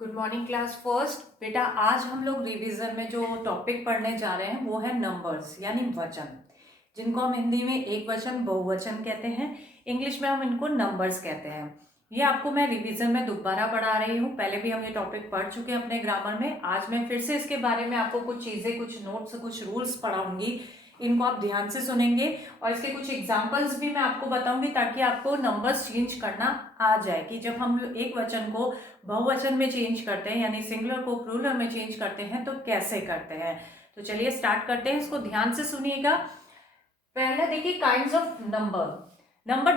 Good morning class first. बेटा आज हम लोग रिवीजन में जो टॉपिक पढ़ने जा रहे हैं वो है नंबर्स यानी वचन, जिनको हम हिंदी में एक वचन बहुवचन कहते हैं, इंग्लिश में हम इनको नंबर्स कहते हैं। ये आपको मैं रिवीजन में दोबारा पढ़ा रही हूँ। पहले भी हम ये टॉपिक पढ़ चुके हैं अपने ग्रामर में। आज मैं फिर से इसके बारे में आपको कुछ चीजें, कुछ नोट्स, कुछ रूल्स पढ़ाऊंगी। इनको आप ध्यान से सुनेंगे और इसके कुछ एग्जाम्पल्स भी मैं आपको बताऊंगी ताकि आपको नंबर्स चेंज करना आ जाए कि जब हम एक वचन को बहुवचन में चेंज करते हैं यानी सिंगुलर को प्लूरल में चेंज करते हैं तो कैसे करते हैं। तो चलिए स्टार्ट करते हैं, इसको ध्यान से सुनिएगा। पहले देखिए काइंड्स ऑफ नंबर। नंबर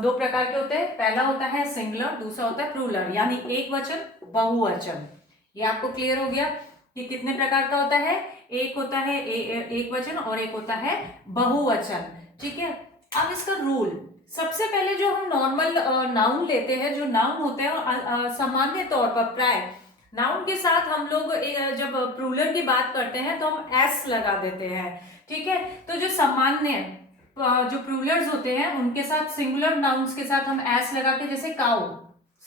दो प्रकार के होते हैं। पहला होता है सिंगुलर, दूसरा होता है प्लूरल यानी एक वचन बहुवचन। ये आपको क्लियर हो गया कि कितने प्रकार का होता है। एक होता है एक वचन और एक होता है बहुवचन। ठीक है, अब इसका रूल। सबसे पहले जो हम नॉर्मल नाउन लेते हैं, जो नाउन होते हैं सामान्य तौर पर प्राय नाउन के साथ हम लोग जब प्लूरल की बात करते हैं तो हम एस लगा देते हैं। ठीक है, तो जो सामान्य जो प्लूरल्स होते हैं उनके साथ सिंगुलर नाउन्स के साथ हम एस लगा के, जैसे काउ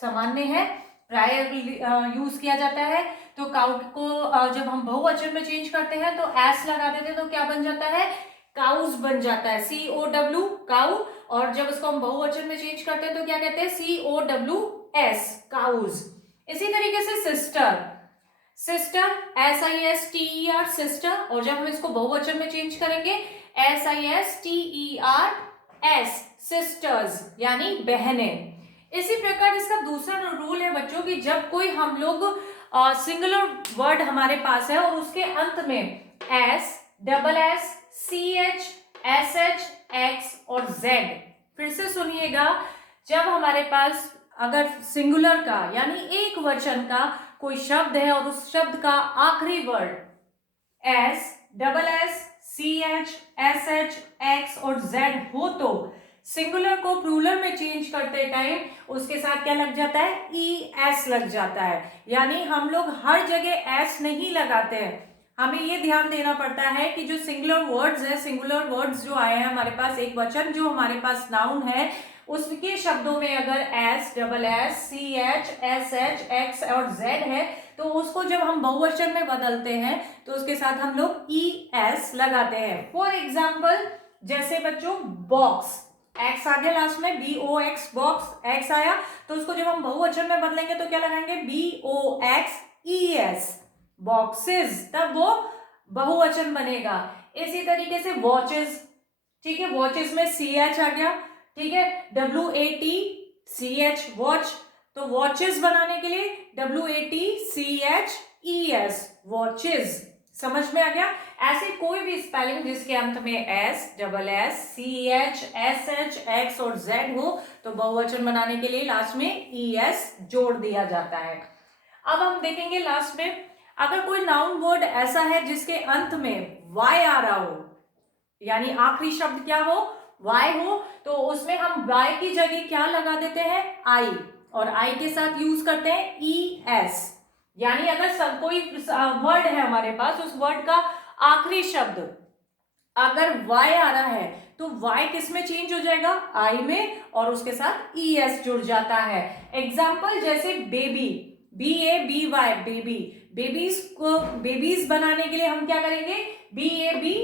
सामान्य है, प्राय यूज किया जाता है। तो काउ को जब हम बहुवचन में चेंज करते हैं तो एस लगा देते हैं तो क्या बन जाता है, काउज बन जाता है, COW काउ। और जब इसको हम बहुवचन में चेंज करते हैं तो क्या कहते हैं, COWS काउज। इसी तरीके से सिस्टर, सिस्टर SISTER सिस्टर, और जब हम इसको बहुवचन में चेंज करेंगे SISTERS सिस्टर्स यानी बहनें। इसी प्रकार इसका दूसरा रूल है बच्चों की, जब कोई हम लोग सिंगुलर वर्ड हमारे पास है और उसके अंत में SS, CH, SH, X और Z, फिर से सुनिएगा, जब हमारे पास अगर सिंगुलर का यानी एक वचन का कोई शब्द है और उस शब्द का आखिरी word SS, CH, SH, X और Z हो तो सिंगुलर को प्लूरल में चेंज करते टाइम उसके साथ क्या लग जाता है, ES लग जाता है। यानी हम लोग हर जगह S नहीं लगाते हैं। हमें ये ध्यान देना पड़ता है कि जो सिंगुलर वर्ड्स है, सिंगुलर वर्ड्स जो आए हैं हमारे पास, एक वचन जो हमारे पास नाउन है उसके शब्दों में अगर SS, CH, SH, X और Z है तो उसको जब हम बहुवचन में बदलते हैं तो उसके साथ हम लोग ES लगाते हैं। फॉर एग्जाम्पल जैसे बच्चों बॉक्स, X आ गया लास्ट में, BOX बॉक्स, X आया तो उसको जब हम बहुवचन में बदलेंगे तो क्या लगाएंगे, BOXES बॉक्सेस, तब वो बहुवचन बनेगा। इसी तरीके से वॉचेस, ठीक है, वॉचेस में CH आ गया, ठीक है, WATCH वॉच, तो वॉचेस बनाने के लिए WATCHES वॉचेस। समझ में आ गया। ऐसे कोई भी स्पेलिंग जिसके अंत में SS, CH, SH, X और Z हो तो बहुवचन बनाने के लिए लास्ट में ES जोड़ दिया जाता है। अब हम देखेंगे लास्ट में, अगर कोई नाउन वर्ड ऐसा है जिसके अंत में Y आ रहा हो यानी आखिरी शब्द क्या हो, Y हो, तो उसमें हम Y की जगह क्या लगा देते हैं, I, और I के साथ यूज करते हैं ES। यानी अगर कोई वर्ड है हमारे पास, उस वर्ड का आखिरी शब्द अगर Y आ रहा है तो Y किस में चेंज हो जाएगा, I में, और उसके साथ ES जुड़ जाता है। एग्जाम्पल जैसे बेबी, BABY बेबी, बेबीज को बेबीज बनाने के लिए हम क्या करेंगे, BAB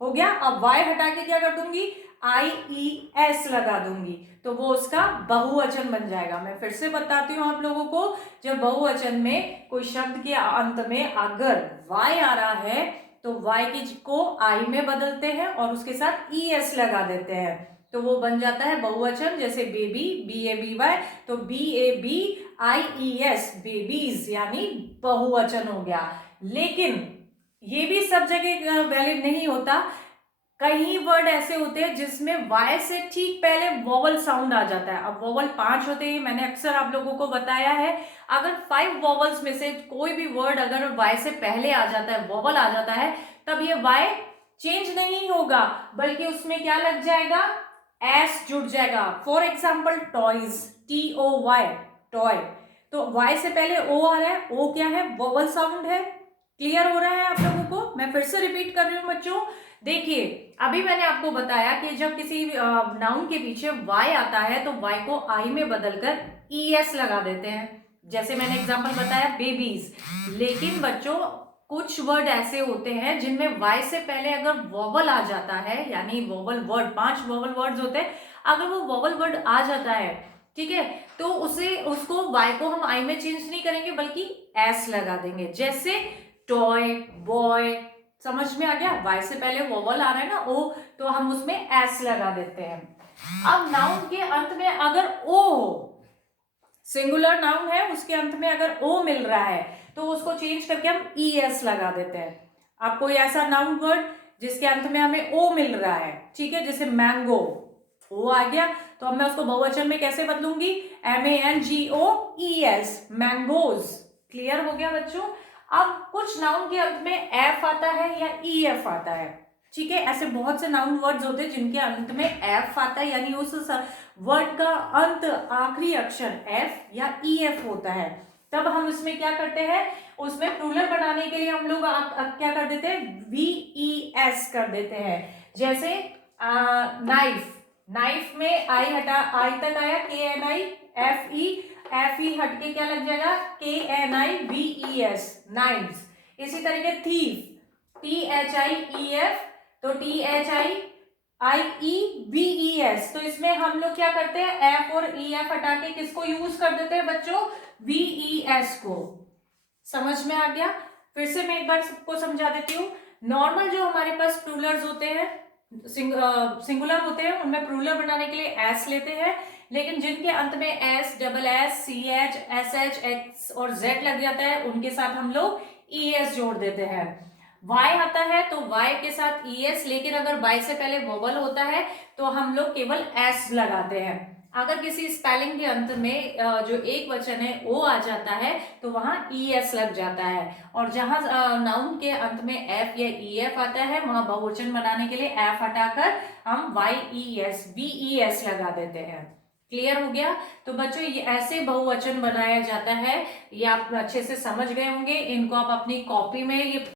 हो गया, अब Y हटा के क्या कर दूंगी, IES लगा दूंगी, तो वो उसका बहुवचन बन जाएगा। मैं फिर से बताती हूँ आप लोगों को, जब बहुवचन में कोई शब्द के अंत में अगर Y आ रहा है तो Y की को I में बदलते हैं और उसके साथ ES लगा देते हैं तो वो बन जाता है बहुवचन। जैसे बेबी, BABY, तो BABIES बेबीज यानी बहुवचन हो गया। लेकिन ये भी सब जगह वैलिड नहीं होता। कई वर्ड ऐसे होते हैं जिसमें Y से ठीक पहले वोवल साउंड आ जाता है। अब वोवल 5 होते हैं, मैंने अक्सर आप लोगों को बताया है। अगर 5 वोवल्स में से कोई भी वर्ड अगर Y से पहले आ जाता है, वोवल आ जाता है, तब ये Y चेंज नहीं होगा बल्कि उसमें क्या लग जाएगा, S जुड़ जाएगा। For example toys, TOY toy, तो Y से पहले O आ रहा है, O क्या है, वोवल साउंड है। क्लियर हो रहा है आप लोगों को। मैं फिर से रिपीट कर रही हूँ बच्चों, देखिए अभी मैंने आपको बताया कि जब किसी नाउन के पीछे Y आता है तो Y को I में बदलकर ES लगा देते हैं। जैसे मैंने एग्जांपल बताया बेबीज। लेकिन बच्चों कुछ वर्ड ऐसे होते हैं जिनमें वाई से पहले अगर वॉवल आ जाता है, यानी वॉवल वर्ड, 5 वॉवल वर्ड्स होते हैं, अगर वो वॉवल वर्ड आ जाता है, ठीक है, तो उसको वाई को हम आई में चेंज नहीं करेंगे बल्कि एस लगा देंगे। जैसे टॉय, बॉय, समझ में आ गया? वाई से पहले वॉवल आ रहा है ना, ओ, तो हम उसमें एस लगा देते हैं। अब नाउन के अंत में अगर ओ हो, सिंगुलर नाउन है, उसके अंत में अगर ओ मिल रहा है तो उसको चेंज करके हम ई एस लगा देते हैं। आप कोई ऐसा नाउन वर्ड जिसके अंत में हमें ओ मिल रहा है, ठीक है, जैसे मैंगो, ओ आ गया, तो अब मैं उसको बहुवचन में कैसे बदलूंगी? MANGOES, mangoes. क्लियर हो गया बच्चों? अब कुछ नाउन के अंत में एफ आता है या ई एफ आता है, ठीक है, ऐसे बहुत से नाउन वर्ड्स होते हैं जिनके अंत में एफ आता है, यानी उस वर्ड का अंत आखिरी अक्षर एफ या ई एफ होता है। तब हम इसमें क्या करते हैं? उसमें प्लूरल बनाने के लिए हम लोग क्या कर देते हैं? VES कर देते हैं। जैसे नाइफ, नाइफ में आई हटा, आई तक आया KNI, FE हटके क्या लग जाएगा? KNIVES, knives. इसी तरीके थीफ, THIEF, तो THIEVES, तो इसमें हम लोग क्या करते हैं? एफ और EF हटा के किसको यूज कर देते हैं बच्चों? VES को। समझ में आ गया? फिर से मैं एक बार सबको समझा देती हूँ। नॉर्मल जो हमारे पास प्लूरल्स होते हैं, सिंगुलर होते हैं, उनमें प्लूरल बनाने के लिए एस लेते हैं, लेकिन जिनके अंत में S, double S, CH, SH, X और Z लग जाता है, उनके साथ हम लोग ES जोड़ देते हैं। वाई आता है तो वाई के साथ ES, लेकिन अगर वाई से पहले वोवल होता है तो हम लोग केवल S लगाते हैं। अगर किसी स्पेलिंग के अंत में जो एक वचन है ओ आ जाता है तो वहां ES लग जाता है, और जहां नाउन के अंत में F या EF आता है वहां बहुवचन बनाने के लिए F हटाकर हम YES, VES लगा देते हैं। क्लियर हो गया? तो बच्चों ये ऐसे बहुवचन बनाया जाता है, ये आप अच्छे से समझ गए होंगे। इनको आप अपनी कॉपी में ये